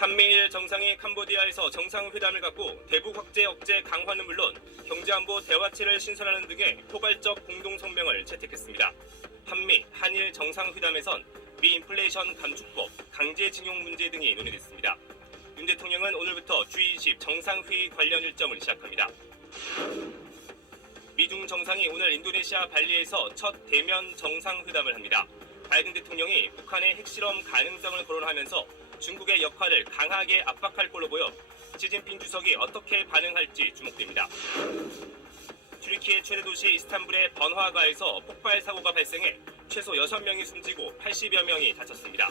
한미일 정상이 캄보디아에서 정상회담을 갖고 대북 확대 억제 강화는 물론 경제안보 대화체를 신설하는 등의 포괄적 공동성명을 채택했습니다. 한미, 한일 정상회담에선 미 인플레이션 감축법, 강제징용 문제 등이 논의됐습니다. 윤 대통령은 오늘부터 G20 정상회의 관련 일정을 시작합니다. 미중 정상이 오늘 인도네시아 발리에서 첫 대면 정상회담을 합니다. 바이든 대통령이 북한의 핵실험 가능성을 거론하면서 중국의 역할을 강하게 압박할 걸로 보여 시진핑 주석이 어떻게 반응할지 주목됩니다. 튀르키예 최대 도시 이스탄불의 번화가에서 폭발 사고가 발생해 최소 6명이 숨지고 80여 명이 다쳤습니다.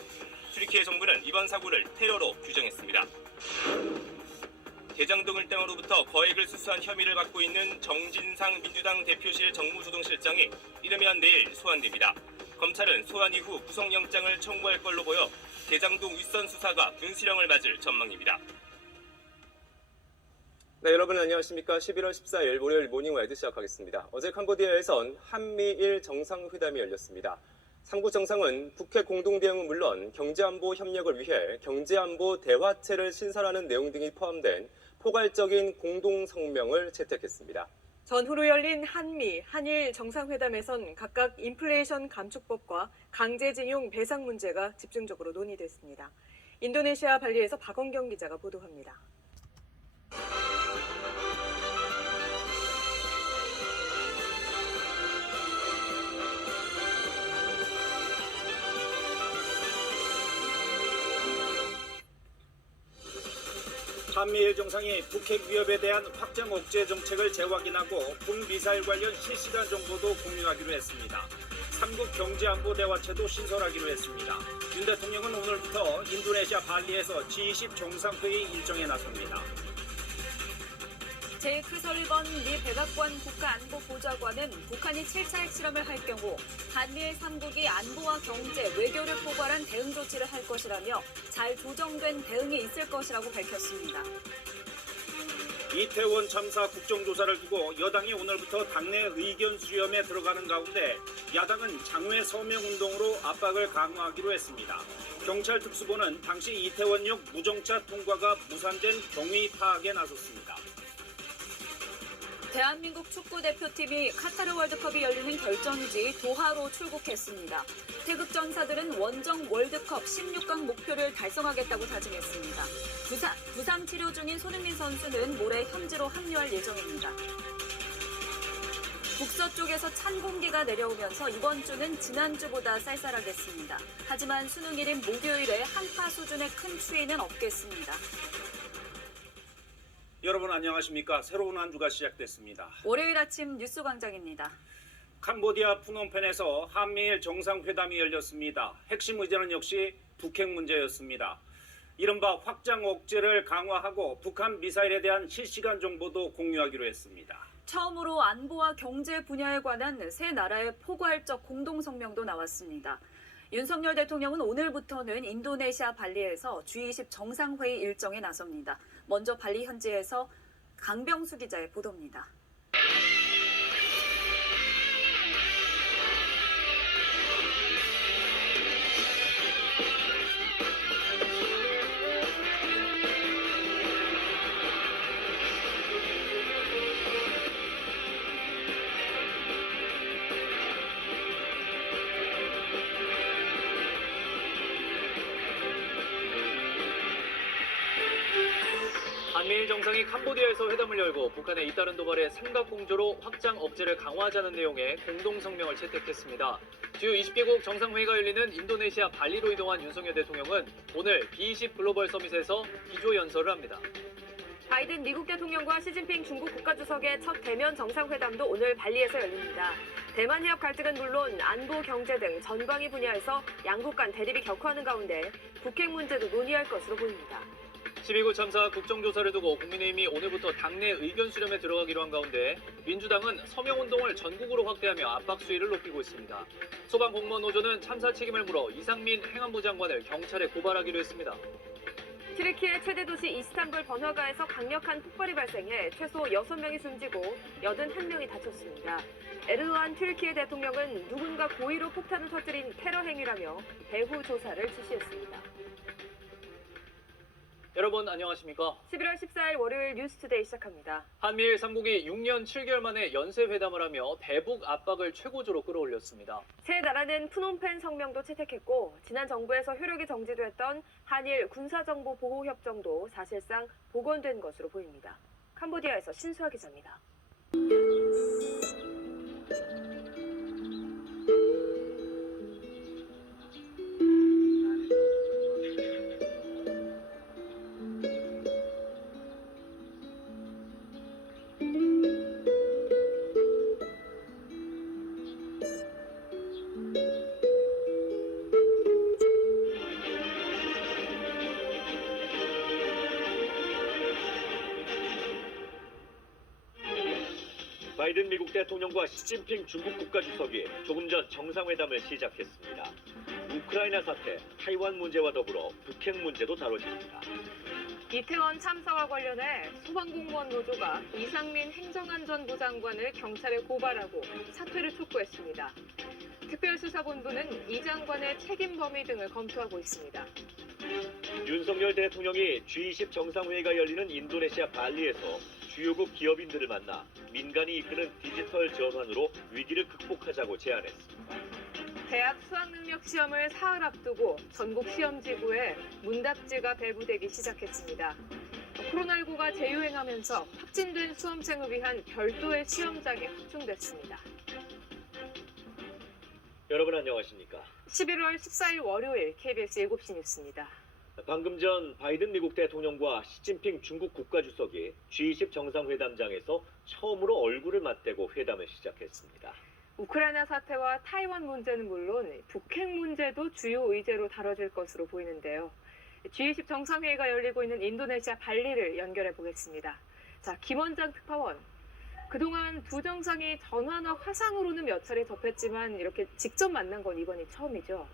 튀르키예 정부는 이번 사고를 테러로 규정했습니다. 대장동을 땡으로부터 거액을 수수한 혐의를 받고 있는 정진상 민주당 대표실 정무조정실장이 이르면 내일 소환됩니다. 검찰은 소환 이후 구속영장을 청구할 걸로 보여 대장동 윗선 수사가 분수령을 맞을 전망입니다. 네, 여러분 안녕하십니까. 11월 14일 월요일 모닝와이드 시작하겠습니다. 어제 캄보디아에선 한미일 정상회담이 열렸습니다. 삼국 정상은 북핵 공동대응은 물론 경제안보 협력을 위해 경제안보 대화체를 신설하는 내용 등이 포함된 포괄적인 공동성명을 채택했습니다. 전후로 열린 한미, 한일 정상회담에선 각각 인플레이션 감축법과 강제징용 배상 문제가 집중적으로 논의됐습니다. 인도네시아 발리에서 박원경 기자가 보도합니다. 한미일 정상이 북핵 위협에 대한 확장 억제 정책을 재확인하고 북미사일 관련 실시간 정보도 공유하기로 했습니다. 삼국 경제안보 대화체도 신설하기로 했습니다. 윤 대통령은 오늘부터 인도네시아 발리에서 G20 정상회의 일정에 나섭니다. 제이크 설리번 미 백악관 국가안보보좌관은 북한이 7차 핵실험을 할 경우 한미일 3국이 안보와 경제, 외교를 포괄한 대응 조치를 할 것이라며 잘 조정된 대응이 있을 것이라고 밝혔습니다. 이태원 참사 국정조사를 두고 여당이 오늘부터 당내 의견 수렴에 들어가는 가운데 야당은 장외 서명 운동으로 압박을 강화하기로 했습니다. 경찰 특수부는 당시 이태원역 무정차 통과가 무산된 경위 파악에 나섰습니다. 대한민국 축구대표팀이 카타르 월드컵이 열리는 결전지 도하로 출국했습니다. 태극 전사들은 원정 월드컵 16강 목표를 달성하겠다고 다짐했습니다. 부상 치료 중인 손흥민 선수는 모레 현지로 합류할 예정입니다. 북서쪽에서 찬 공기가 내려오면서 이번 주는 지난주보다 쌀쌀하겠습니다. 하지만 수능일인 목요일에 한파 수준의 큰 추위는 없겠습니다. 여러분 안녕하십니까. 새로운 한 주가 시작됐습니다. 월요일 아침 뉴스 광장입니다. 캄보디아 푸놈펜에서 한미일 정상회담이 열렸습니다. 핵심 의제는 역시 북핵 문제였습니다. 이른바 확장 억제를 강화하고 북한 미사일에 대한 실시간 정보도 공유하기로 했습니다. 처음으로 안보와 경제 분야에 관한 세 나라의 포괄적 공동성명도 나왔습니다. 윤석열 대통령은 오늘부터는 인도네시아 발리에서 G20 정상회의 일정에 나섭니다. 먼저 발리 현지에서 강병수 기자의 보도입니다. 한미일 정상이 캄보디아에서 회담을 열고 북한의 잇따른 도발에 삼각공조로 확장 억제를 강화하자는 내용의 공동성명을 채택했습니다. 주요 20개국 정상회의가 열리는 인도네시아 발리로 이동한 윤석열 대통령은 오늘 B20 글로벌 서밋에서 기조연설을 합니다. 바이든 미국 대통령과 시진핑 중국 국가주석의 첫 대면 정상회담도 오늘 발리에서 열립니다. 대만 해협 갈등은 물론 안보, 경제 등 전방위 분야에서 양국 간 대립이 격화하는 가운데 북핵 문제도 논의할 것으로 보입니다. 12구 참사 국정조사를 두고 국민의힘이 오늘부터 당내 의견 수렴에 들어가기로 한 가운데 민주당은 서명운동을 전국으로 확대하며 압박 수위를 높이고 있습니다. 소방공무원 노조는 참사 책임을 물어 이상민 행안부 장관을 경찰에 고발하기로 했습니다. 튀르키예 최대 도시 이스탄불 번화가에서 강력한 폭발이 발생해 최소 6명이 숨지고 81명이 다쳤습니다. 에르도안 튀르키예 대통령은 누군가 고의로 폭탄을 터뜨린 테러 행위라며 배후 조사를 지시했습니다. 여러분 안녕하십니까? 11월 14일 월요일 뉴스투데이 시작합니다. 한미일 3국이 6년 7개월 만에 연쇄회담을 하며 대북 압박을 최고조로 끌어올렸습니다. 세 나라는 푸놈펜 성명도 채택했고 지난 정부에서 효력이 정지됐던 한일 군사정보보호협정도 사실상 복원된 것으로 보입니다. 캄보디아에서 신수아 기자입니다. 바이든 미국 대통령과 시진핑 중국 국가주석이 조금 전 정상회담을 시작했습니다. 우크라이나 사태, 타이완 문제와 더불어 북핵 문제도 다뤄집니다. 이태원 참사와 관련해 소방공무원 노조가 이상민 행정안전부 장관을 경찰에 고발하고 사퇴를 촉구했습니다. 특별수사본부는 이 장관의 책임 범위 등을 검토하고 있습니다. 윤석열 대통령이 G20 정상회의가 열리는 인도네시아 발리에서 주요국 기업인들을 만나 민간이 이끄는 디지털 전환으로 위기를 극복하자고 제안했습니다. 대학 수학능력 시험을 사흘 앞두고 전국 시험지구에 문답지가 배부되기 시작했습니다. 코로나19가 재유행하면서 확진된 수험생을 위한 별도의 시험장이 확충됐습니다. 여러분 안녕하십니까? 11월 14일 월요일 KBS 7시 뉴스입니다. 방금 전 바이든 미국 대통령과 시진핑 중국 국가주석이 G20 정상회담장에서 처음으로 얼굴을 맞대고 회담을 시작했습니다. 우크라이나 사태와 타이완 문제는 물론 북핵 문제도 주요 의제로 다뤄질 것으로 보이는데요. G20 정상회의가 열리고 있는 인도네시아 발리를 연결해 보겠습니다. 자, 김원장 특파원. 그동안 두 정상이 전화나 화상으로는 몇 차례 접했지만 이렇게 직접 만난 건 이번이 처음이죠.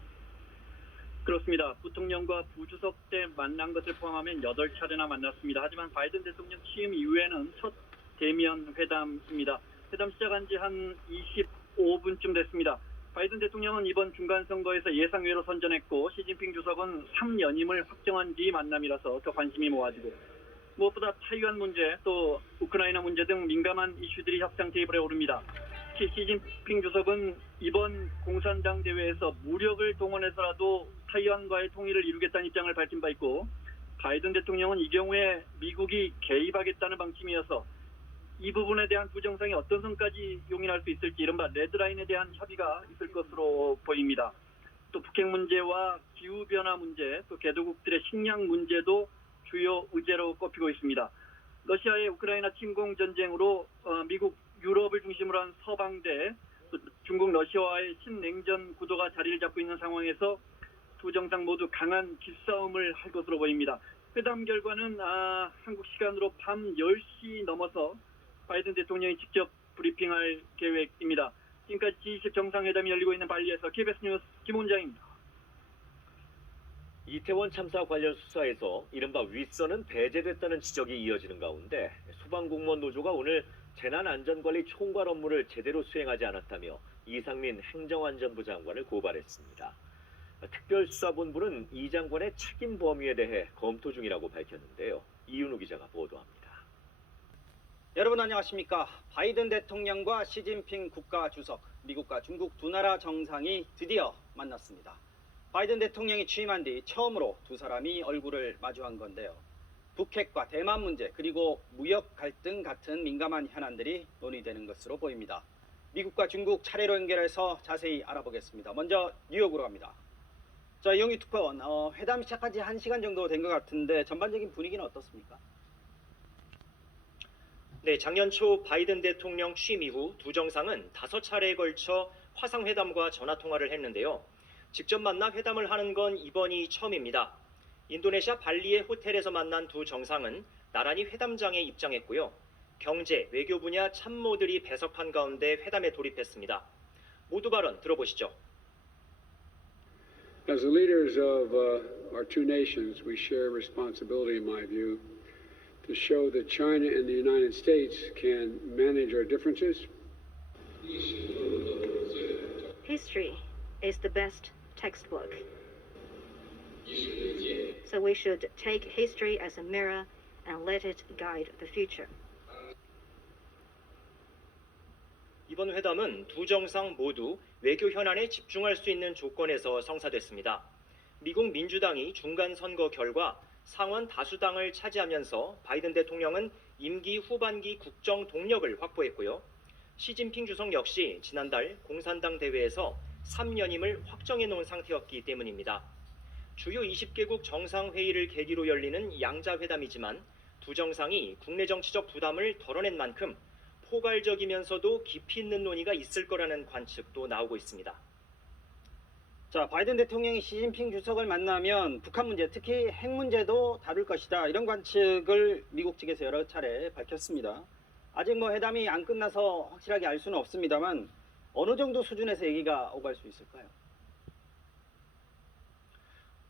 그렇습니다. 부통령과 부주석 때 만난 것을 포함하면 8차례나 만났습니다. 하지만 바이든 대통령 취임 이후에는 첫 대면 회담입니다. 회담 시작한 지 한 25분쯤 됐습니다. 바이든 대통령은 이번 중간선거에서 예상외로 선전했고 시진핑 주석은 3연임을 확정한 뒤 만남이라서 더 관심이 모아지고 무엇보다 타이완 문제 또 우크라이나 문제 등 민감한 이슈들이 협상 테이블에 오릅니다. 특히 시진핑 주석은 이번 공산당 대회에서 무력을 동원해서라도 타이완과의 통일을 이루겠다는 입장을 밝힌 바 있고 바이든 대통령은 이 경우에 미국이 개입하겠다는 방침이어서 이 부분에 대한 두 정상이 어떤 선까지 용인할 수 있을지 이른바 레드라인에 대한 협의가 있을 것으로 보입니다. 또 북핵 문제와 기후변화 문제, 또 개도국들의 식량 문제도 주요 의제로 꼽히고 있습니다. 러시아의 우크라이나 침공 전쟁으로 미국, 유럽을 중심으로 한 서방대, 또 중국, 러시아와의 신냉전 구도가 자리를 잡고 있는 상황에서 두 정상 모두 강한 기싸움을 할 것으로 보입니다. 회담 결과는 한국 시간으로 밤 10시 넘어서 바이든 대통령이 직접 브리핑할 계획입니다. 지금까지 G20 정상회담이 열리고 있는 발리에서 KBS 뉴스 김원장입니다. 이태원 참사 관련 수사에서 이른바 윗선은 배제됐다는 지적이 이어지는 가운데 소방공무원 노조가 오늘 재난안전관리 총괄 업무를 제대로 수행하지 않았다며 이상민 행정안전부 장관을 고발했습니다. 특별수사본부는 이 장관의 책임 범위에 대해 검토 중이라고 밝혔는데요. 이윤우 기자가 보도합니다. 여러분 안녕하십니까? 바이든 대통령과 시진핑 국가주석, 미국과 중국 두 나라 정상이 드디어 만났습니다. 바이든 대통령이 취임한 뒤 처음으로 두 사람이 얼굴을 마주한 건데요. 북핵과 대만 문제 그리고 무역 갈등 같은 민감한 현안들이 논의되는 것으로 보입니다. 미국과 중국 차례로 연결해서 자세히 알아보겠습니다. 먼저 뉴욕으로 갑니다. 자, 이영희 특파원, 회담 시작한 지 1시간 정도 된 것 같은데 전반적인 분위기는 어떻습니까? 네, 작년 초 바이든 대통령 취임 이후 두 정상은 5차례에 걸쳐 화상회담과 전화통화를 했는데요. 직접 만나 회담을 하는 건 이번이 처음입니다. 인도네시아 발리의 호텔에서 만난 두 정상은 나란히 회담장에 입장했고요. 경제, 외교 분야 참모들이 배석한 가운데 회담에 돌입했습니다. 모두 발언 들어보시죠. As the leaders of our two nations, we share responsibility, in my view, to show that China and the United States can manage our differences. History is the best textbook. So we should take history as a mirror and let it guide the future. 이번 회담은 두 정상 모두 외교 현안에 집중할 수 있는 조건에서 성사됐습니다. 미국 민주당이 중간 선거 결과 상원 다수당을 차지하면서 바이든 대통령은 임기 후반기 국정 동력을 확보했고요. 시진핑 주석 역시 지난달 공산당 대회에서 3연임을 확정해 놓은 상태였기 때문입니다. 주요 20개국 정상회의를 계기로 열리는 양자회담이지만 두 정상이 국내 정치적 부담을 덜어낸 만큼 포괄적이면서도 깊이 있는 논의가 있을 거라는 관측도 나오고 있습니다. 자, 바이든 대통령이 시진핑 주석을 만나면 북한 문제, 특히 핵 문제도 다룰 것이다. 이런 관측을 미국 측에서 여러 차례 밝혔습니다. 아직 회담이 안 끝나서 확실하게 알 수는 없습니다만 어느 정도 수준에서 얘기가 오갈 수 있을까요?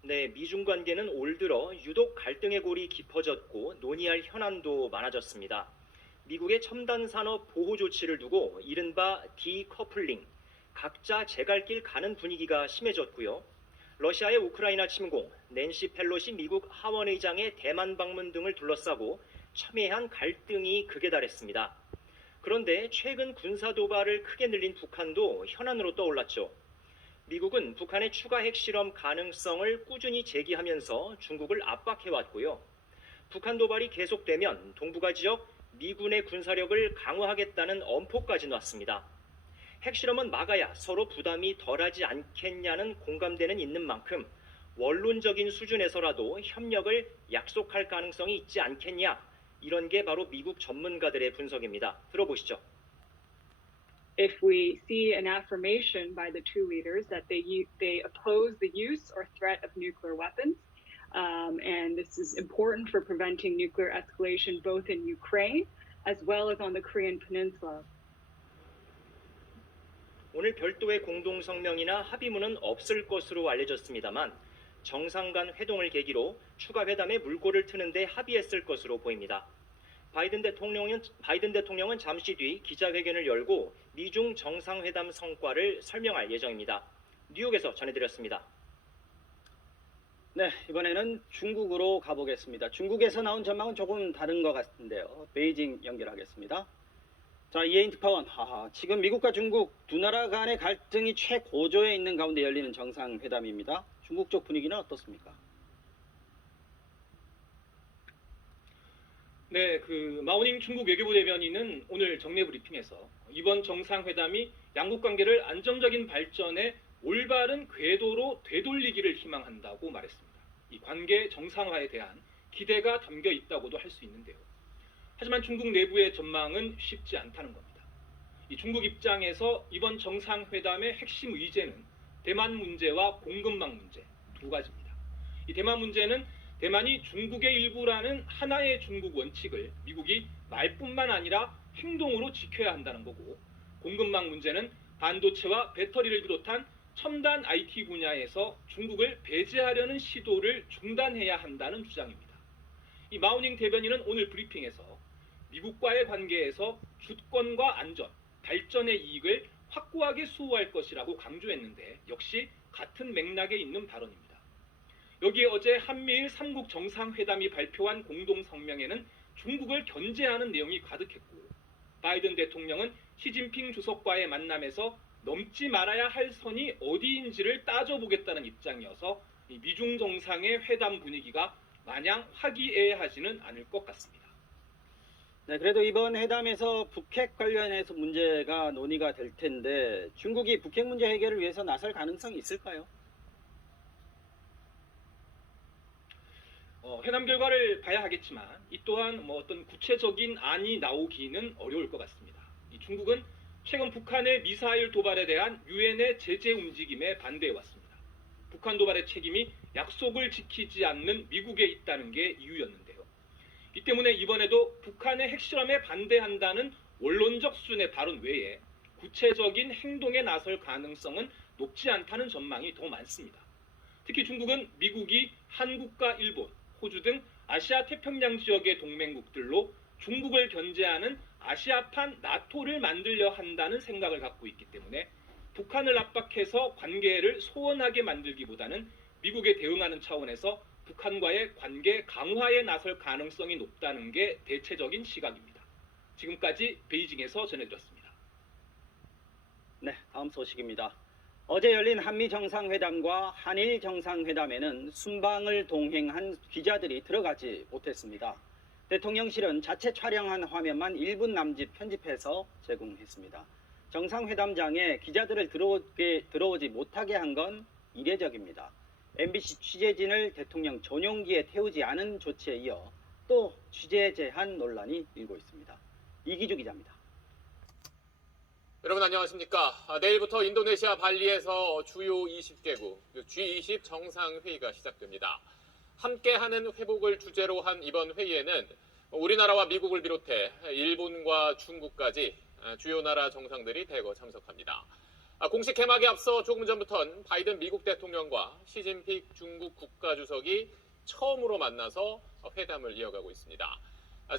네, 미중 관계는 올 들어 유독 갈등의 골이 깊어졌고 논의할 현안도 많아졌습니다. 미국의 첨단 산업 보호 조치를 두고 이른바 디커플링, 각자 제 갈 길 가는 분위기가 심해졌고요. 러시아의 우크라이나 침공, 낸시 펠로시 미국 하원의장의 대만 방문 등을 둘러싸고 첨예한 갈등이 극에 달했습니다. 그런데 최근 군사 도발을 크게 늘린 북한도 현안으로 떠올랐죠. 미국은 북한의 추가 핵실험 가능성을 꾸준히 제기하면서 중국을 압박해왔고요. 북한 도발이 계속되면 동북아 지역 미군의 군사력을 강화하겠다는 엄포까지 놨습니다. 핵실험은 막아야 서로 부담이 덜하지 않겠냐는 공감대는 있는 만큼 원론적인 수준에서라도 협력을 약속할 가능성이 있지 않겠냐, 이런 게 바로 미국 전문가들의 분석입니다. 들어보시죠. If we see an affirmation by the two leaders that they oppose the use or threat of nuclear weapons, and this is important for preventing nuclear escalation both in Ukraine as well as on the Korean Peninsula. 오늘 별도의 공동성명이나 합의문은 없을 것으로 알려졌습니다만 정상 간 회동을 계기로 추가 회담에 물꼬를 트는데 합의했을 것으로 보입니다. 바이든 대통령은 잠시 뒤 기자회견을 열고 미중 정상회담 성과를 설명할 예정입니다. 뉴욕에서 전해드렸습니다. 네, 이번에는 중국으로 가보겠습니다. 중국에서 나온 전망은 조금 다른 것 같은데요. 베이징 연결하겠습니다. 자, 이에인트 파원, 지금 미국과 중국 두 나라 간의 갈등이 최고조에 있는 가운데 열리는 정상회담입니다. 중국 쪽 분위기는 어떻습니까? 네, 마오닝 중국 외교부 대변인은 오늘 정례 브리핑에서 이번 정상회담이 양국 관계를 안정적인 발전에 올바른 궤도로 되돌리기를 희망한다고 말했습니다. 이 관계 정상화에 대한 기대가 담겨 있다고도 할 수 있는데요. 하지만 중국 내부의 전망은 쉽지 않다는 겁니다. 이 중국 입장에서 이번 정상회담의 핵심 의제는 대만 문제와 공급망 문제 두 가지입니다. 이 대만 문제는 대만이 중국의 일부라는 하나의 중국 원칙을 미국이 말뿐만 아니라 행동으로 지켜야 한다는 거고, 공급망 문제는 반도체와 배터리를 비롯한 첨단 IT 분야에서 중국을 배제하려는 시도를 중단해야 한다는 주장입니다. 이 마오닝 대변인은 오늘 브리핑에서 미국과의 관계에서 주권과 안전, 발전의 이익을 확고하게 수호할 것이라고 강조했는데 역시 같은 맥락에 있는 발언입니다. 여기에 어제 한미일 3국 정상회담이 발표한 공동성명에는 중국을 견제하는 내용이 가득했고, 바이든 대통령은 시진핑 주석과의 만남에서 넘지 말아야 할 선이 어디인지를 따져보겠다는 입장이어서 미중 정상의 회담 분위기가 마냥 화기애애하지는 않을 것 같습니다. 네, 그래도 이번 회담에서 북핵 관련해서 문제가 논의가 될 텐데 중국이 북핵 문제 해결을 위해서 나설 가능성이 있을까요? 회담 결과를 봐야 하겠지만 이 또한 어떤 구체적인 안이 나오기는 어려울 것 같습니다. 이 중국은 최근 북한의 미사일 도발에 대한 유엔의 제재 움직임에 반대해왔습니다. 북한 도발의 책임이 약속을 지키지 않는 미국에 있다는 게 이유였는데요. 이 때문에 이번에도 북한의 핵실험에 반대한다는 원론적 수준의 발언 외에 구체적인 행동에 나설 가능성은 높지 않다는 전망이 더 많습니다. 특히 중국은 미국이 한국과 일본, 호주 등 아시아 태평양 지역의 동맹국들로 중국을 견제하는 아시아판 나토를 만들려 한다는 생각을 갖고 있기 때문에 북한을 압박해서 관계를 소원하게 만들기보다는 미국에 대응하는 차원에서 북한과의 관계 강화에 나설 가능성이 높다는 게 대체적인 시각입니다. 지금까지 베이징에서 전해드렸습니다. 네, 다음 소식입니다. 어제 열린 한미 정상회담과 한일 정상회담에는 순방을 동행한 기자들이 들어가지 못했습니다. 대통령실은 자체 촬영한 화면만 1분 남짓 편집해서 제공했습니다. 정상회담장에 기자들을 들어오지 못하게 한 건 이례적입니다. MBC 취재진을 대통령 전용기에 태우지 않은 조치에 이어 또 취재 제한 논란이 일고 있습니다. 이기주 기자입니다. 여러분 안녕하십니까? 내일부터 인도네시아 발리에서 주요 20개국 G20 정상회의가 시작됩니다. 함께하는 회복을 주제로 한 이번 회의에는 우리나라와 미국을 비롯해 일본과 중국까지 주요 나라 정상들이 대거 참석합니다. 공식 개막에 앞서 조금 전부터는 바이든 미국 대통령과 시진핑 중국 국가주석이 처음으로 만나서 회담을 이어가고 있습니다.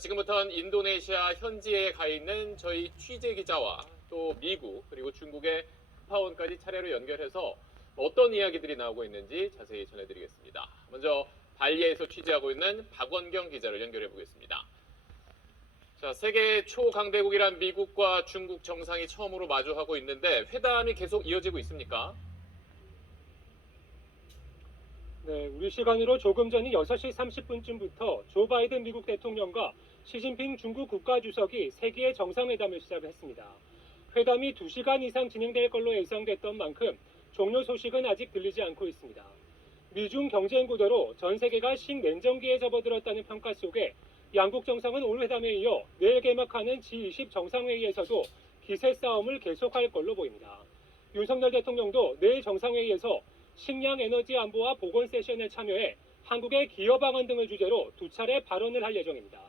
지금부터는 인도네시아 현지에 가 있는 저희 취재 기자와 또 미국 그리고 중국의 특파원까지 차례로 연결해서 어떤 이야기들이 나오고 있는지 자세히 전해드리겠습니다. 먼저 발리에서 취재하고 있는 박원경 기자를 연결해 보겠습니다. 자, 세계 초강대국이란 미국과 중국 정상이 처음으로 마주하고 있는데 회담이 계속 이어지고 있습니까? 네, 우리 시간으로 조금 전인 6시 30분쯤부터 조 바이든 미국 대통령과 시진핑 중국 국가주석이 세계의 정상회담을 시작했습니다. 회담이 2시간 이상 진행될 걸로 예상됐던 만큼 종료 소식은 아직 들리지 않고 있습니다. 미중 경쟁 구도로 전 세계가 신냉전기에 접어들었다는 평가 속에 양국 정상은 오늘 회담에 이어 내일 개막하는 G20 정상회의에서도 기세 싸움을 계속할 걸로 보입니다. 윤석열 대통령도 내일 정상회의에서 식량 에너지 안보와 보건 세션에 참여해 한국의 기여 방안 등을 주제로 2차례 발언을 할 예정입니다.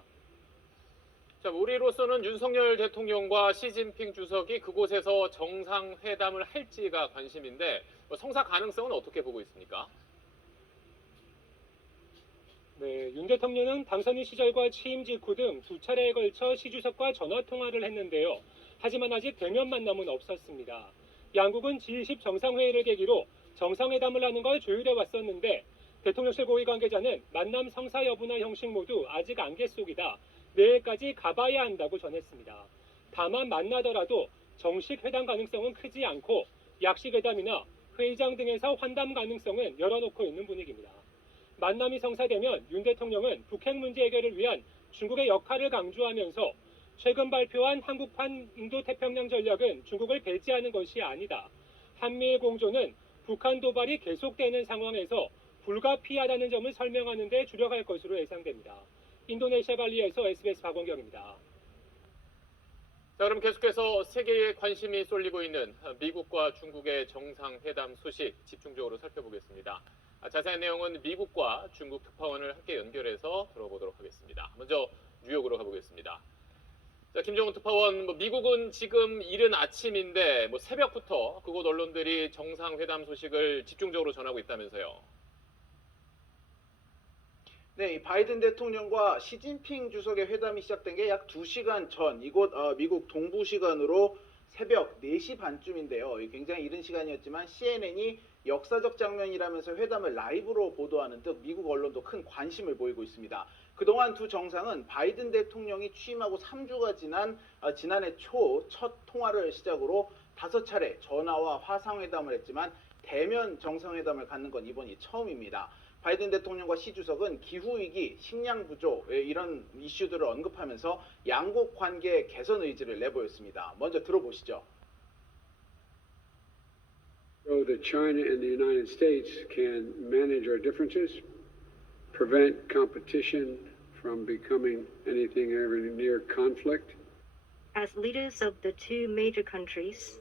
자, 우리로서는 윤석열 대통령과 시진핑 주석이 그곳에서 정상회담을 할지가 관심인데 성사 가능성은 어떻게 보고 있습니까? 네, 윤 대통령은 당선인 시절과 취임 직후 등 2차례에 걸쳐 시 주석과 전화 통화를 했는데요. 하지만 아직 대면 만남은 없었습니다. 양국은 G20 정상회의를 계기로 정상회담을 하는 걸 조율해 왔었는데 대통령실 고위 관계자는 만남 성사 여부나 형식 모두 아직 안개 속이다. 내일까지 가봐야 한다고 전했습니다. 다만 만나더라도 정식 회담 가능성은 크지 않고 약식 회담이나 회의장 등에서 환담 가능성은 열어놓고 있는 분위기입니다. 만남이 성사되면 윤 대통령은 북핵 문제 해결을 위한 중국의 역할을 강조하면서 최근 발표한 한국판 인도태평양 전략은 중국을 배제하는 것이 아니다. 한미일 공조는 북한 도발이 계속되는 상황에서 불가피하다는 점을 설명하는 데 주력할 것으로 예상됩니다. 인도네시아 발리에서 SBS 박원경입니다. 자, 그럼 계속해서 세계에 관심이 쏠리고 있는 미국과 중국의 정상회담 소식 집중적으로 살펴보겠습니다. 자세한 내용은 미국과 중국 특파원을 함께 연결해서 들어보도록 하겠습니다. 먼저 뉴욕으로 가보겠습니다. 자, 김정은 특파원, 미국은 지금 이른 아침인데 새벽부터 그곳 언론들이 정상회담 소식을 집중적으로 전하고 있다면서요. 네, 바이든 대통령과 시진핑 주석의 회담이 시작된 게 약 2시간 전 이곳 미국 동부 시간으로 새벽 4시 반쯤인데요. 굉장히 이른 시간이었지만 CNN이 역사적 장면이라면서 회담을 라이브로 보도하는 등 미국 언론도 큰 관심을 보이고 있습니다. 그동안 두 정상은 바이든 대통령이 취임하고 3주가 지난 지난해 초 첫 통화를 시작으로 5차례 전화와 화상회담을 했지만 대면 정상회담을 갖는 건 이번이 처음입니다. 바이든 대통령과 시 주석은 기후위기, 식량 부족 이런 이슈들을 언급하면서 양국 관계 개선 의지를 내보였습니다. 먼저 들어보시죠. So that China and the United States can manage our differences, prevent competition from becoming anything ever near conflict. As leaders of the two major countries,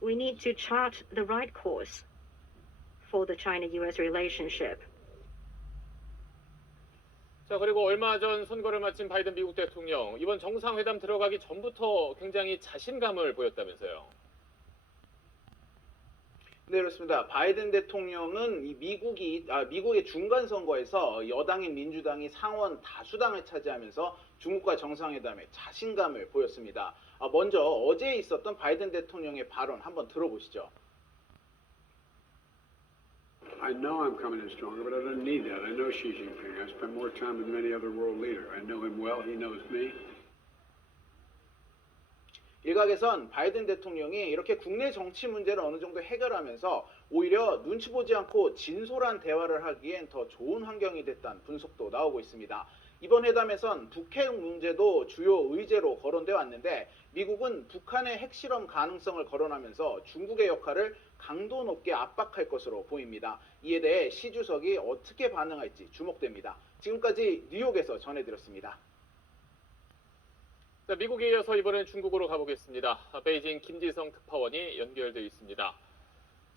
we need to chart the right course for the China-US relationship. 자, 그리고 얼마 전 선거를 마친 바이든 미국 대통령, 이번 정상회담 들어가기 전부터 굉장히 자신감을 보였다면서요. 네, 그렇습니다. 바이든 대통령은 이 미국의 중간 선거에서 여당인 민주당이 상원 다수당을 차지하면서 중국과 정상회담에 자신감을 보였습니다. 먼저 어제 있었던 바이든 대통령의 발언 한번 들어보시죠. I know I'm coming in stronger, but I don't need that. I know Xi Jinping. I spent more time with any other world leader. I know him well. He knows me. 일각에선 바이든 대통령이 이렇게 국내 정치 문제를 어느 정도 해결하면서 오히려 눈치 보지 않고 진솔한 대화를 하기엔 더 좋은 환경이 됐다는 분석도 나오고 있습니다. 이번 회담에선 북핵 문제도 주요 의제로 거론돼 왔는데 미국은 북한의 핵실험 가능성을 거론하면서 중국의 역할을 강도 높게 압박할 것으로 보입니다. 이에 대해 시 주석이 어떻게 반응할지 주목됩니다. 지금까지 뉴욕에서 전해드렸습니다. 자, 미국에 이어서 이번엔 중국으로 가보겠습니다. 베이징 김지성 특파원이 연결되어 있습니다.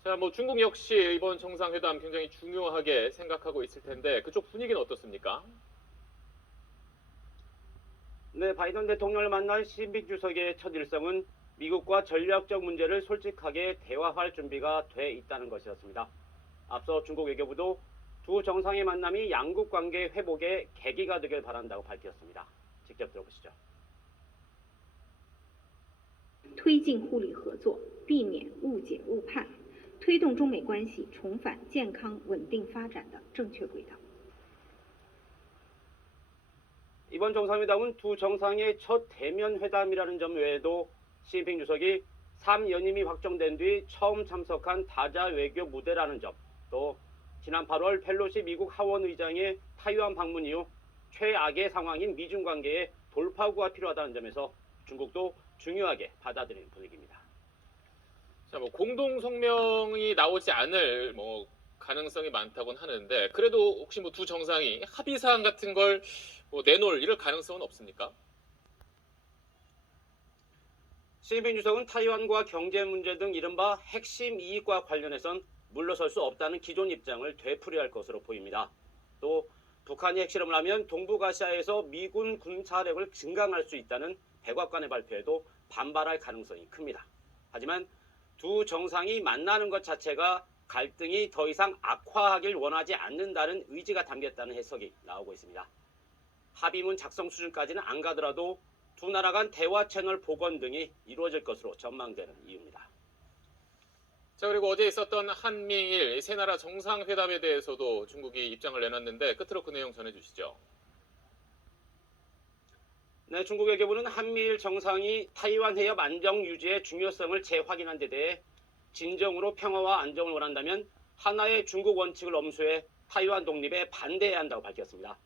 자, 중국 역시 이번 정상회담 굉장히 중요하게 생각하고 있을 텐데 그쪽 분위기는 어떻습니까? 네, 바이든 대통령을 만난 시진핑 주석의 첫 일성은 미국과 전략적 문제를 솔직하게 대화할 준비가 돼 있다는 것이었습니다. 앞서 중국 외교부도 두 정상의 만남이 양국 관계 회복의 계기가 되길 바란다고 밝혔습니다. 직접 들어보시죠. 推进互利合作，避免误解误判，推动中美关系重返健康稳定发展的正确轨道。 이번 정상회담은 두 정상의 첫 대면 회담이라는 점 외에도 시진핑 주석이 3연임이 확정된 뒤 처음 참석한 다자 외교 무대라는 점, 또 지난 8월 펠로시 미국 하원 의장의 타이완 방문 이후 최악의 상황인 미중 관계에 돌파구가 필요하다는 점에서 중국도 중요하게 받아들이는 분위기입니다. 자, 공동 성명이 나오지 않을 가능성이 많다고는 하는데 그래도 혹시 두 정상이 합의 사항 같은 걸 내놓을 이럴 가능성은 없습니까? 시진핑 주석은 타이완과 경제 문제 등 이른바 핵심 이익과 관련해선 물러설 수 없다는 기존 입장을 되풀이할 것으로 보입니다. 또 북한이 핵실험을 하면 동북아시아에서 미군 군사력을 증강할 수 있다는 백악관의 발표에도 반발할 가능성이 큽니다. 하지만 두 정상이 만나는 것 자체가 갈등이 더 이상 악화하길 원하지 않는다는 의지가 담겼다는 해석이 나오고 있습니다. 합의문 작성 수준까지는 안 가더라도 두 나라 간 대화 채널 복원 등이 이루어질 것으로 전망되는 이유입니다. 자, 그리고 어제 있었던 한미일 세 나라 정상회담에 대해서도 중국이 입장을 내놨는데 끝으로 그 내용 전해주시죠. 네, 중국 외교부는 한미일 정상이 타이완 해협 안정 유지의 중요성을 재확인한 데 대해 진정으로 평화와 안정을 원한다면 하나의 중국 원칙을 엄수해 타이완 독립에 반대해야 한다고 밝혔습니다.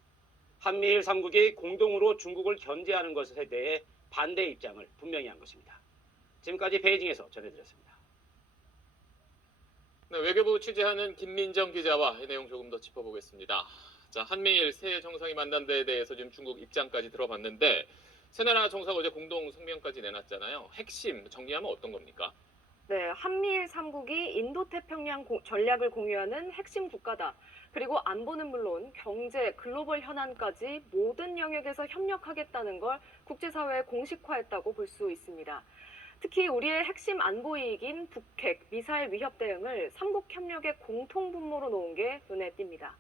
한미일 3국이 공동으로 중국을 견제하는 것에 대해 반대 입장을 분명히 한 것입니다. 지금까지 베이징에서 전해드렸습니다. 네, 외교부 취재하는 김민정 기자와 이 내용 조금 더 짚어보겠습니다. 자, 한미일 세 정상이 만난 데에 대해서 지금 중국 입장까지 들어봤는데 세 나라 정상 어제 공동 성명까지 내놨잖아요. 핵심 정리하면 어떤 겁니까? 네, 한미일 3국이 인도태평양 전략을 공유하는 핵심 국가다. 그리고 안보는 물론 경제, 글로벌 현안까지 모든 영역에서 협력하겠다는 걸 국제사회에 공식화했다고 볼 수 있습니다. 특히 우리의 핵심 안보 이익인 북핵, 미사일 위협 대응을 3국 협력의 공통 분모로 놓은 게 눈에 띕니다.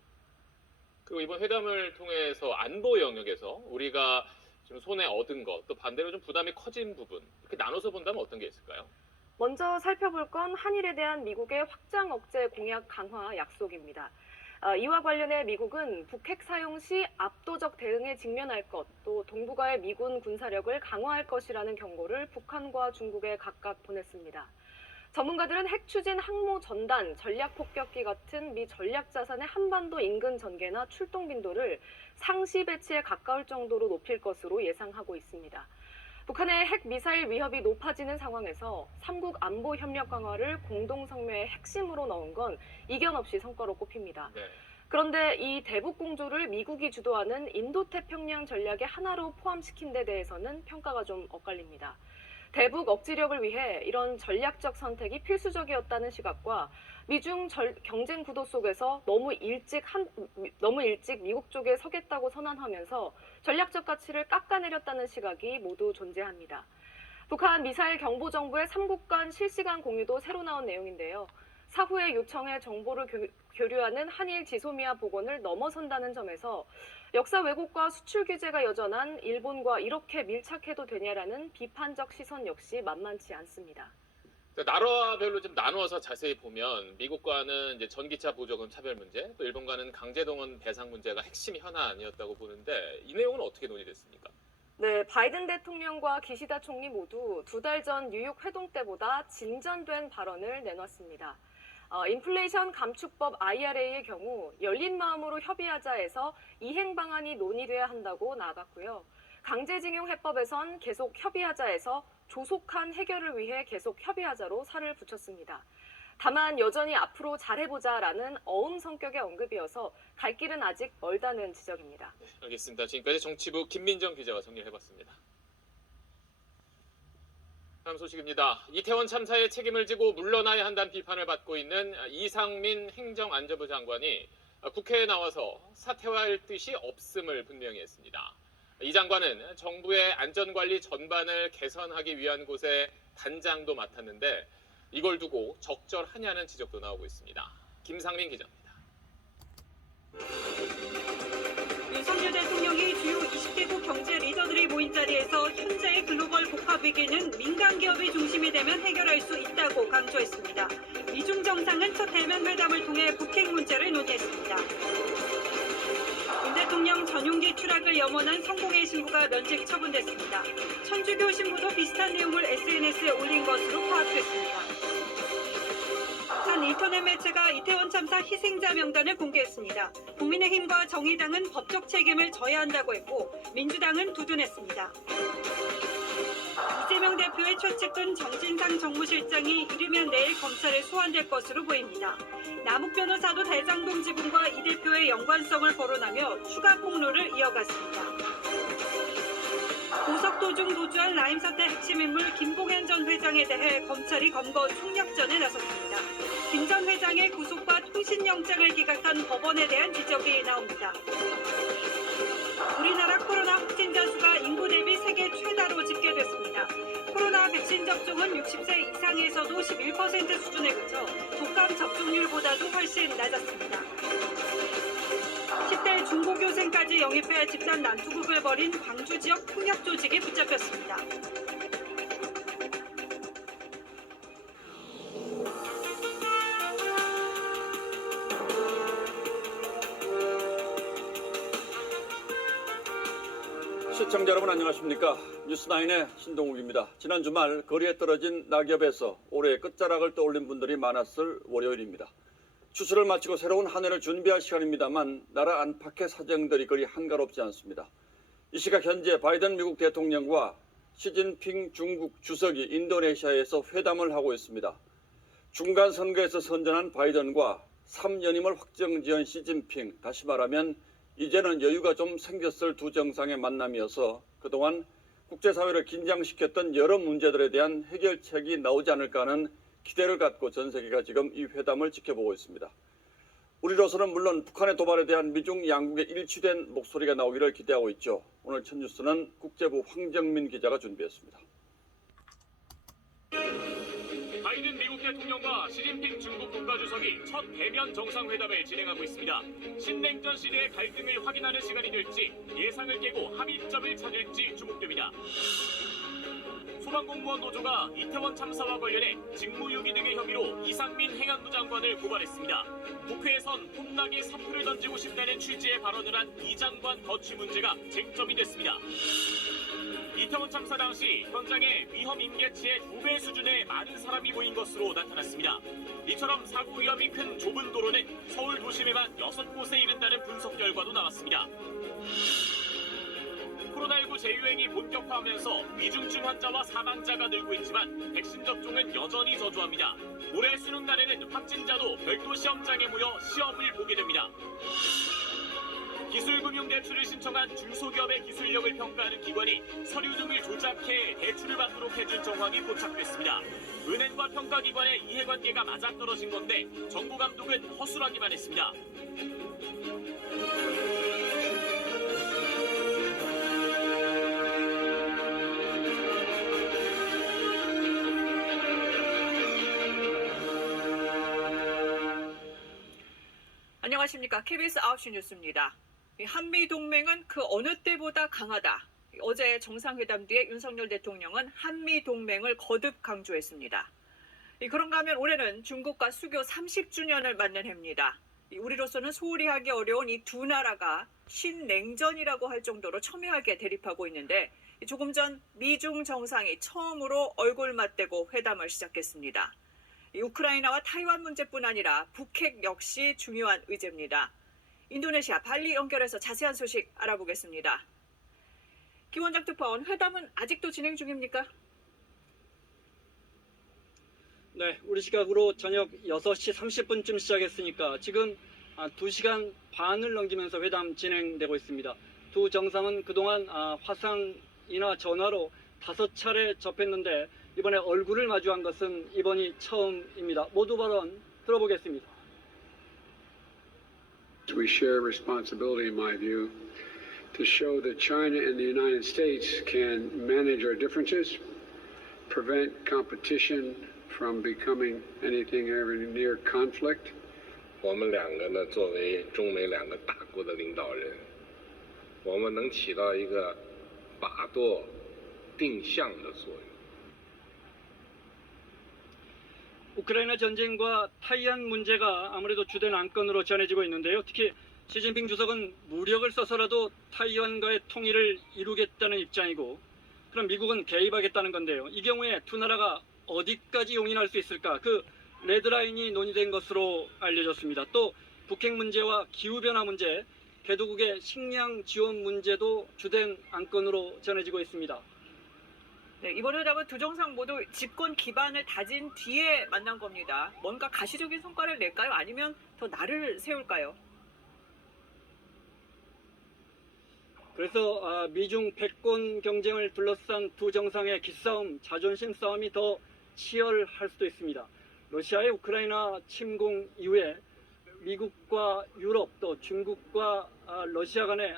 그리고 이번 회담을 통해서 안보 영역에서 우리가 좀 손에 얻은 것, 또 반대로 좀 부담이 커진 부분, 이렇게 나눠서 본다면 어떤 게 있을까요? 먼저 살펴볼 건 한일에 대한 미국의 확장 억제 공약 강화 약속입니다. 이와 관련해 미국은 북핵 사용 시 압도적 대응에 직면할 것, 또 동북아의 미군 군사력을 강화할 것이라는 경고를 북한과 중국에 각각 보냈습니다. 전문가들은 핵 추진 항모 전단, 전략 폭격기 같은 미 전략 자산의 한반도 인근 전개나 출동 빈도를 상시 배치에 가까울 정도로 높일 것으로 예상하고 있습니다. 북한의 핵 미사일 위협이 높아지는 상황에서 3국 안보 협력 강화를 공동 성명의 핵심으로 넣은 건 이견 없이 성과로 꼽힙니다. 네. 그런데 이 대북 공조를 미국이 주도하는 인도태평양 전략의 하나로 포함시킨 데 대해서는 평가가 좀 엇갈립니다. 대북 억지력을 위해 이런 전략적 선택이 필수적이었다는 시각과 미중 경쟁 구도 속에서 너무 일찍 미국 쪽에 서겠다고 선언하면서 전략적 가치를 깎아내렸다는 시각이 모두 존재합니다. 북한 미사일 경보 정보의 3국 간 실시간 공유도 새로 나온 내용인데요. 사후에 요청해 정보를 교류하는 한일 지소미아 복원을 넘어선다는 점에서 역사 왜곡과 수출 규제가 여전한 일본과 이렇게 밀착해도 되냐라는 비판적 시선 역시 만만치 않습니다. 나라별로 좀 나누어서 자세히 보면 미국과는 이제 전기차 보조금 차별 문제, 또 일본과는 강제동원 배상 문제가 핵심 현안이었다고 보는데 이 내용은 어떻게 논의됐습니까? 네, 바이든 대통령과 기시다 총리 모두 2달 전 뉴욕 회동 때보다 진전된 발언을 내놨습니다. 인플레이션 감축법 IRA의 경우 열린 마음으로 협의하자에서 이행 방안이 논의돼야 한다고 나아갔고요. 강제징용 해법에선 계속 협의하자에서 조속한 해결을 위해 계속 협의하자로 살을 붙였습니다. 다만 여전히 앞으로 잘해보자라는 어음 성격의 언급이어서 갈 길은 아직 멀다는 지적입니다. 알겠습니다. 지금까지 정치부 김민정 기자와 정리해봤습니다. 다음 소식입니다. 이태원 참사의 책임을 지고 물러나야 한다는 비판을 받고 있는 이상민 행정안전부 장관이 국회에 나와서 사퇴할 뜻이 없음을 분명히 했습니다. 이 장관은 정부의 안전관리 전반을 개선하기 위한 곳에 단장도 맡았는데 이걸 두고 적절하냐는 지적도 나오고 있습니다. 김상민 기자입니다. 윤석열 대통령이 주요 20개국 경제 리더들이 모인 자리에서 현재의 글로벌 복합 위기는 민간 기업이 중심이 되면 해결할 수 있다고 강조했습니다. 미중 정상은 첫 대면 회담을 통해 북핵 문제를 논의했습니다. 윤 대통령 전용기 추락을 염원한 성공의 신부가 면직 처분됐습니다. 천주교 신부도 비슷한 내용을 SNS에 올린 것으로 파악됐습니다. 한 인터넷 매체가 이태원 참사 희생자 명단을 공개했습니다. 국민의힘과 정의당은 법적 책임을 져야 한다고 했고 민주당은 두둔했습니다. 이재명 대표의 최측근 정진상 정무실장이 이르면 내일 검찰에 소환될 것으로 보입니다. 남욱 변호사도 대장동 지분과 이 대표의 연관성을 거론하며 추가 폭로를 이어갔습니다. 고속도 중 도주한 라임 사태 핵심 인물 김봉현 전 회장에 대해 검찰이 검거 총력전에 나섰습니다. 김 전 회장의 구속과 통신영장을 기각한 법원에 대한 지적이 나옵니다. 우리나라 코로나 확진자 수가 인구 대비 세계 최다로 집계됐습니다. 코로나 백신 접종은 60세 이상에서도 11% 수준에 그쳐 독감 접종률보다도 훨씬 낮았습니다. 10대 중고교생까지 영입해 집단 난투극을 벌인 광주 지역 폭력 조직이 붙잡혔습니다. 시청자 여러분 안녕하십니까? 뉴스9의 신동욱입니다. 지난 주말 거리에 떨어진 낙엽에서 올해의 끝자락을 떠올린 분들이 많았을 월요일입니다. 추수를 마치고 새로운 한 해를 준비할 시간입니다만 나라 안팎의 사정들이 그리 한가롭지 않습니다. 이 시각 현재 바이든 미국 대통령과 시진핑 중국 주석이 인도네시아에서 회담을 하고 있습니다. 중간 선거에서 선전한 바이든과 3연임을 확정지은 시진핑, 다시 말하면 이제는 여유가 좀 생겼을 두 정상의 만남이어서 그동안 국제사회를 긴장시켰던 여러 문제들에 대한 해결책이 나오지 않을까 하는 기대를 갖고 전 세계가 지금 이 회담을 지켜보고 있습니다. 우리로서는 물론 북한의 도발에 대한 미중 양국의 일치된 목소리가 나오기를 기대하고 있죠. 오늘 첫 뉴스는 국제부 황정민 기자가 준비했습니다. 바이든 미국 대통령과 시진핑 중국 국가주석이 첫 대면 정상회담을 진행하고 있습니다. 신냉전 시대의 갈등을 확인하는 시간이 될지 예상을 깨고 합의점을 찾을지 주목됩니다. 소방공무원 노조가 이태원 참사와 관련해 직무유기 등의 혐의로 이상민 행안부 장관을 고발했습니다. 국회에선 폼나게 사표를 던지고 싶다는 취지의 발언을 한 이 장관 거취 문제가 쟁점이 됐습니다. 이태원 참사 당시 현장에 위험 임계치의 2배 수준의 많은 사람이 모인 것으로 나타났습니다. 이처럼 사고 위험이 큰 좁은 도로는 서울 도심에만 6곳에 이른다는 분석 결과도 나왔습니다. 코로나19 재유행이 본격화하면서 위중증 환자와 사망자가 늘고 있지만 백신 접종은 여전히 저조합니다. 올해 수능 날에는 확진자도 별도 시험장에 모여 시험을 보게 됩니다. 기술금융대출을 신청한 중소기업의 기술력을 평가하는 기관이 서류 등을 조작해 대출을 받도록 해준 정황이 포착됐습니다. 은행과 평가기관의 이해관계가 맞아떨어진 건데 정부 감독은 허술하기만 했습니다. 안녕하십니까. KBS 9시 뉴스입니다. 한미동맹은 그 어느 때보다 강하다. 어제 정상회담 뒤에 윤석열 대통령은 한미동맹을 거듭 강조했습니다. 그런가 하면 올해는 중국과 수교 30주년을 맞는 해입니다. 우리로서는 소홀히 하기 어려운 이 두 나라가 신냉전이라고 할 정도로 첨예하게 대립하고 있는데 조금 전 미중 정상이 처음으로 얼굴 맞대고 회담을 시작했습니다. 우크라이나와 타이완 문제뿐 아니라 북핵 역시 중요한 의제입니다. 인도네시아 발리 연결해서 자세한 소식 알아보겠습니다. 김원장 특파원, 회담은 아직도 진행 중입니까? 네, 우리 시각으로 저녁 6시 30분쯤 시작했으니까 지금 2시간 반을 넘기면서 회담 진행되고 있습니다. 두 정상은 그동안 화상이나 전화로 5차례 접했는데 이번에 얼굴을 마주한 것은 이번이 처음입니다. 모두 발언 들어보겠습니다. We share responsibility, in my view, to show that China and the United States can manage our differences, prevent competition from becoming anything ever near conflict. 我们两个呢，作为中美两个大国的领导人，我们能起到一个把舵定向的作用。 우크라이나 전쟁과 타이완 문제가 아무래도 주된 안건으로 전해지고 있는데요. 특히 시진핑 주석은 무력을 써서라도 타이완과의 통일을 이루겠다는 입장이고, 그럼 미국은 개입하겠다는 건데요. 이 경우에 두 나라가 어디까지 용인할 수 있을까? 그 레드라인이 논의된 것으로 알려졌습니다. 또 북핵 문제와 기후변화 문제, 개도국의 식량 지원 문제도 주된 안건으로 전해지고 있습니다. 네, 이번 회담은 두 정상 모두 집권 기반을 다진 뒤에 만난 겁니다. 뭔가 가시적인 성과를 낼까요? 아니면 더 날을 세울까요? 그래서 미중 패권 경쟁을 둘러싼 두 정상의 기싸움, 자존심 싸움이 더 치열할 수도 있습니다. 러시아의 우크라이나 침공 이후에 미국과 유럽 또 중국과 러시아 간의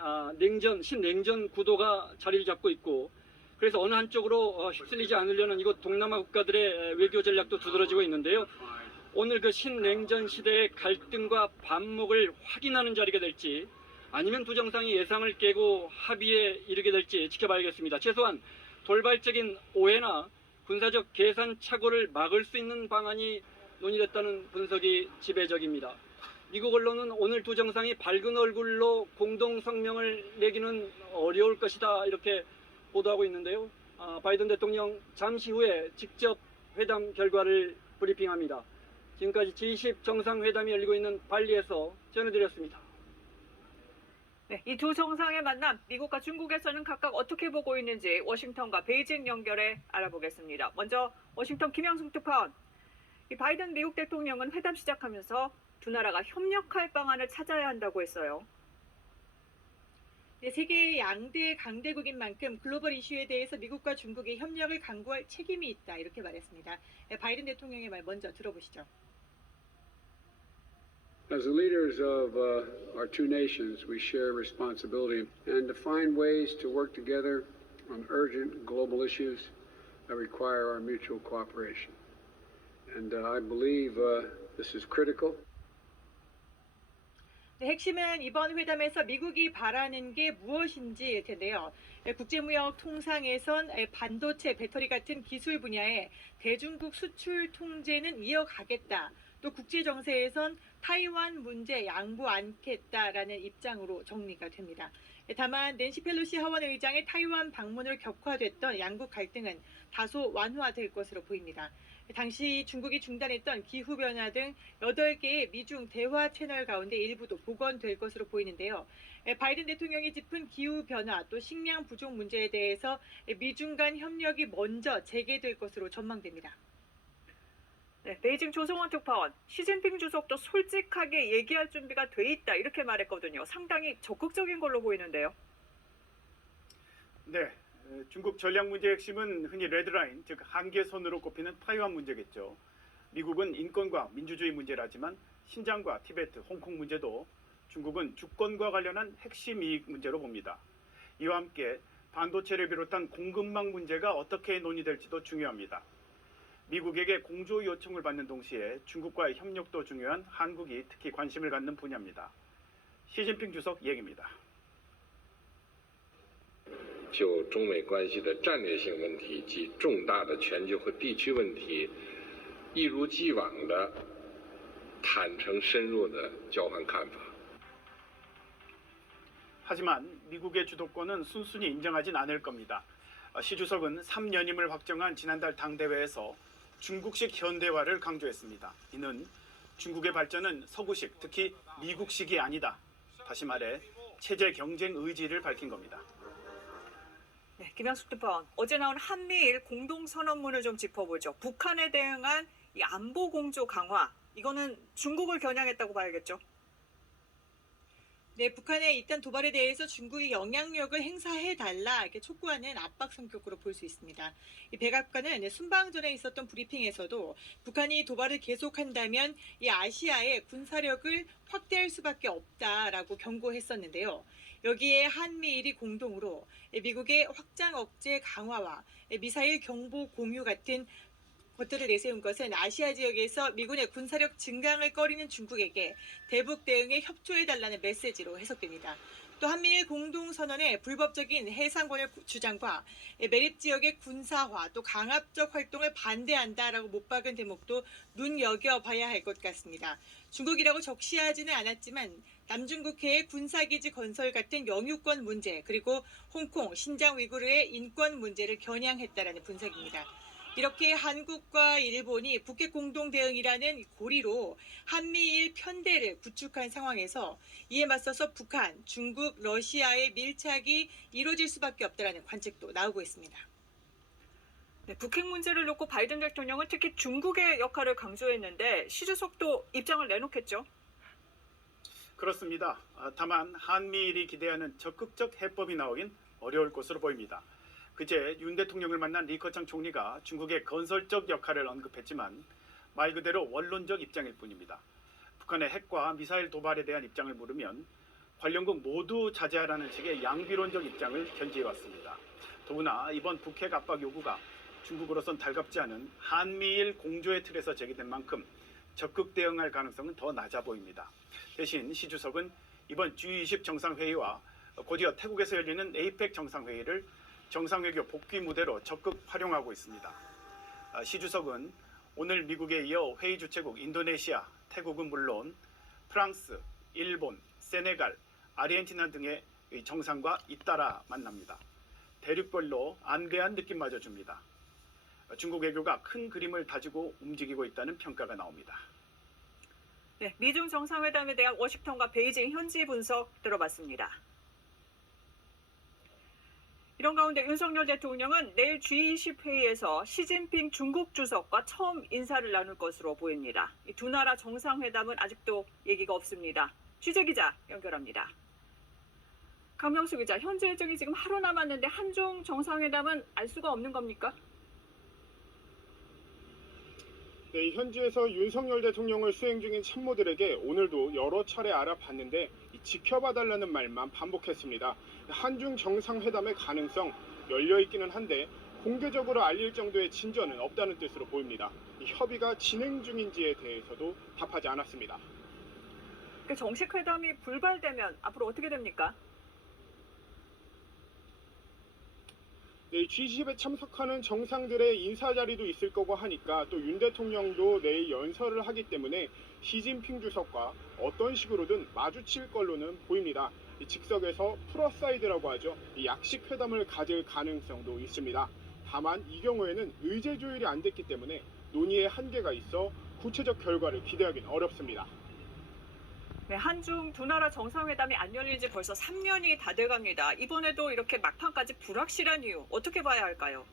신냉전 구도가 자리를 잡고 있고, 그래서 어느 한쪽으로 휩쓸리지 않으려는 이곳 동남아 국가들의 외교 전략도 두드러지고 있는데요. 오늘 그 신냉전 시대의 갈등과 반목을 확인하는 자리가 될지, 아니면 두 정상이 예상을 깨고 합의에 이르게 될지 지켜봐야겠습니다. 최소한 돌발적인 오해나 군사적 계산 착오를 막을 수 있는 방안이 논의됐다는 분석이 지배적입니다. 미국 언론은 오늘 두 정상이 밝은 얼굴로 공동 성명을 내기는 어려울 것이다 이렇게 보도하고 있는데요. 바이든 대통령 잠시 후에 직접 회담 결과를 브리핑합니다. 지금까지 G20 정상회담이 열리고 있는 발리에서 전해드렸습니다. 네, 이 두 정상의 만남, 미국과 중국에서는 각각 어떻게 보고 있는지 워싱턴과 베이징 연결해 알아보겠습니다. 먼저 워싱턴 김영숙 특파원. 이 바이든 미국 대통령은 회담 시작하면서 두 나라가 협력할 방안을 찾아야 한다고 했어요. 네, 세계 양대 강대국인 만큼 글로벌 이슈에 대해서 미국과 중국이 협력을 강구할 책임이 있다 이렇게 말했습니다. 바이든 대통령의 말 먼저 들어보시죠. As the leaders of our two nations, we share responsibility and to find ways to work together on urgent global issues that require our mutual cooperation. And I believe this is critical. 네, 핵심은 이번 회담에서 미국이 바라는 게 무엇인지일 텐데요. 국제무역 통상에선 반도체, 배터리 같은 기술 분야에 대중국 수출 통제는 이어가겠다. 또 국제정세에선 타이완 문제 양보 않겠다라는 입장으로 정리가 됩니다. 다만 낸시 펠로시 하원 의장의 타이완 방문을 격화됐던 양국 갈등은 다소 완화될 것으로 보입니다. 당시 중국이 중단했던 기후변화 등 8개의 미중 대화 채널 가운데 일부도 복원될 것으로 보이는데요. 바이든 대통령이 짚은 기후변화 또 식량 부족 문제에 대해서 미중 간 협력이 먼저 재개될 것으로 전망됩니다. 네, 베이징 조성원 특파원, 시진핑 주석도 솔직하게 얘기할 준비가 돼 있다 이렇게 말했거든요. 상당히 적극적인 걸로 보이는데요. 네, 중국 전략 문제의 핵심은 흔히 레드라인, 즉 한계선으로 꼽히는 타이완 문제겠죠. 미국은 인권과 민주주의 문제라지만 신장과 티베트, 홍콩 문제도 중국은 주권과 관련한 핵심 이익 문제로 봅니다. 이와 함께 반도체를 비롯한 공급망 문제가 어떻게 논의될지도 중요합니다. 미국에게 공조 요청을 받는 동시에 중국과의 협력도 중요한 한국이 특히 관심을 갖는 분야입니다. 시진핑 주석 얘기입니다. 就中美关系的战略性问题及重大的全球和地区问题，一如既往的坦诚深入的交换看法。 하지만 미국의 주도권은 순순히 인정하진 않을 겁니다. 시 주석은 3연임을 확정한 지난달 당대회에서 중국식 현대화를 강조했습니다. 이는 중국의 발전은 서구식, 특히 미국식이 아니다. 다시 말해 체제 경쟁 의지를 밝힌 겁니다. 네, 김양숙 특파원, 어제 나온 한미일 공동선언문을 좀 짚어보죠. 북한에 대응한 이 안보 공조 강화, 이거는 중국을 겨냥했다고 봐야겠죠? 네, 북한의 이딴 도발에 대해서 중국이 영향력을 행사해달라 이렇게 촉구하는 압박 성격으로 볼 수 있습니다. 이 백악관은 순방 전에 있었던 브리핑에서도 북한이 도발을 계속한다면 이 아시아의 군사력을 확대할 수밖에 없다라고 경고했었는데요. 여기에 한미일이 공동으로 미국의 확장 억제 강화와 미사일 경보 공유 같은 것들을 내세운 것은 아시아 지역에서 미군의 군사력 증강을 꺼리는 중국에게 대북 대응에 협조해달라는 메시지로 해석됩니다. 또 한미일 공동선언의 불법적인 해상권의 주장과 매립 지역의 군사화 또 강압적 활동을 반대한다라고 못 박은 대목도 눈여겨봐야 할 것 같습니다. 중국이라고 적시하지는 않았지만 남중국해의 군사기지 건설 같은 영유권 문제 그리고 홍콩, 신장 위구르의 인권 문제를 겨냥했다라는 분석입니다. 이렇게 한국과 일본이 북핵 공동 대응이라는 고리로 한미일 편대를 구축한 상황에서 이에 맞서서 북한, 중국, 러시아의 밀착이 이루어질 수밖에 없다라는 관측도 나오고 있습니다. 네, 북핵 문제를 놓고 바이든 대통령은 특히 중국의 역할을 강조했는데 시 주석도 입장을 내놓겠죠? 그렇습니다. 다만 한미일이 기대하는 적극적 해법이 나오긴 어려울 것으로 보입니다. 그제 윤 대통령을 만난 리커창 총리가 중국의 건설적 역할을 언급했지만 말 그대로 원론적 입장일 뿐입니다. 북한의 핵과 미사일 도발에 대한 입장을 물으면 관련국 모두 자제하라는 식의 양비론적 입장을 견지해왔습니다. 더구나 이번 북핵 압박 요구가 중국으로선 달갑지 않은 한미일 공조의 틀에서 제기된 만큼 적극 대응할 가능성은 더 낮아 보입니다. 대신 시 주석은 이번 G20 정상회의와 곧이어 태국에서 열리는 APEC 정상회의를 정상외교 복귀 무대로 적극 활용하고 있습니다. 시 주석은 오늘 미국에 이어 회의 주최국 인도네시아, 태국은 물론 프랑스, 일본, 세네갈, 아르헨티나 등의 정상과 잇따라 만납니다. 대륙별로 안배한 느낌마저 줍니다. 중국 외교가 큰 그림을 다지고 움직이고 있다는 평가가 나옵니다. 네, 미중 정상회담에 대한 워싱턴과 베이징 현지 분석 들어봤습니다. 이런 가운데 윤석열 대통령은 내일 G20 회의에서 시진핑 중국 주석과 처음 인사를 나눌 것으로 보입니다. 이 두 나라 정상회담은 아직도 얘기가 없습니다. 취재 기자 연결합니다. 강명수 기자, 현재 일정이 지금 하루 남았는데 한중 정상회담은 알 수가 없는 겁니까? 네, 현지에서 윤석열 대통령을 수행 중인 참모들에게 오늘도 여러 차례 알아봤는데 지켜봐달라는 말만 반복했습니다. 한중 정상회담의 가능성 열려있기는 한데 공개적으로 알릴 정도의 진전은 없다는 뜻으로 보입니다. 협의가 진행 중인지에 대해서도 답하지 않았습니다. 정식 회담이 불발되면 앞으로 어떻게 됩니까? 네, G20에 참석하는 정상들의 인사 자리도 있을 거고 하니까 또 윤 대통령도 내일 연설을 하기 때문에 시진핑 주석과 어떤 식으로든 마주칠 걸로는 보입니다. 즉석에서 플러사이드라고 하죠. 약식 회담을 가질 가능성도 있습니다. 다만 이 경우에는 의제 조율이 안 됐기 때문에 논의의 한계가 있어 구체적 결과를 기대하기는 어렵습니다. 네, 한중 두 나라 정상회담이 안 열린 지 벌써 3년이 다 돼갑니다. 이번에도 이렇게 막판까지 불확실한 이유 어떻게 봐야 할까요?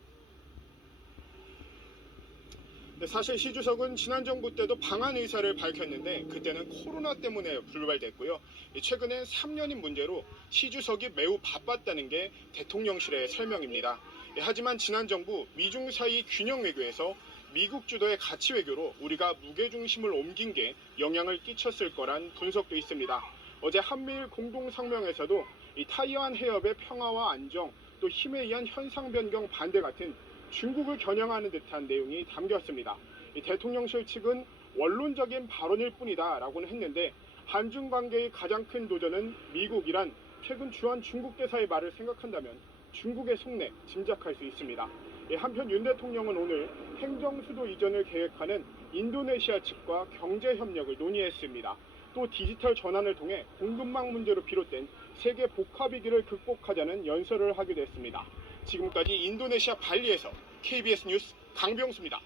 네, 사실 시 주석은 지난 정부 때도 방한 의사를 밝혔는데 그때는 코로나 때문에 불발됐고요. 최근엔 3년인 문제로 시 주석이 매우 바빴다는 게 대통령실의 설명입니다. 하지만 지난 정부 미중 사이 균형 외교에서 미국 주도의 가치 외교로 우리가 무게중심을 옮긴 게 영향을 끼쳤을 거란 분석도 있습니다. 어제 한미일 공동성명에서도 이 타이완 해협의 평화와 안정, 또 힘에 의한 현상 변경 반대 같은 중국을 겨냥하는 듯한 내용이 담겼습니다. 이 대통령실 측은 원론적인 발언일 뿐이다 라고는 했는데 한중 관계의 가장 큰 도전은 미국이란 최근 주한 중국 대사의 말을 생각한다면 중국의 속내 짐작할 수 있습니다. 한편 윤 대통령은 오늘 행정수도 이전을 계획하는 인도네시아 측과 경제 협력을 논의했습니다. 또 디지털 전환을 통해 공급망 문제로 비롯된 세계 복합 위기를 극복하자는 연설을 하기도 했습니다. 지금까지 인도네시아 발리에서 KBS 뉴스 강병수입니다.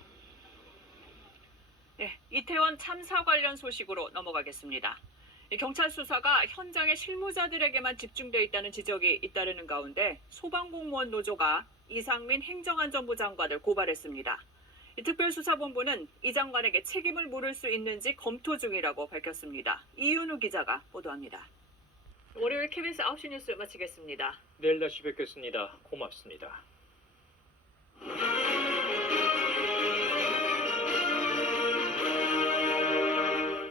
네, 이태원 참사 관련 소식으로 넘어가겠습니다. 경찰 수사가 현장의 실무자들에게만 집중돼 있다는 지적이 잇따르는 가운데 소방공무원 노조가 이상민 행정안전부 장관을 고발했습니다. 특별수사본부는 이 장관에게 책임을 물을 수 있는지 검토 중이라고 밝혔습니다. 이윤우 기자가 보도합니다. 월요일 KBS 9시 뉴스 마치겠습니다. 내일 다시 뵙겠습니다. 고맙습니다.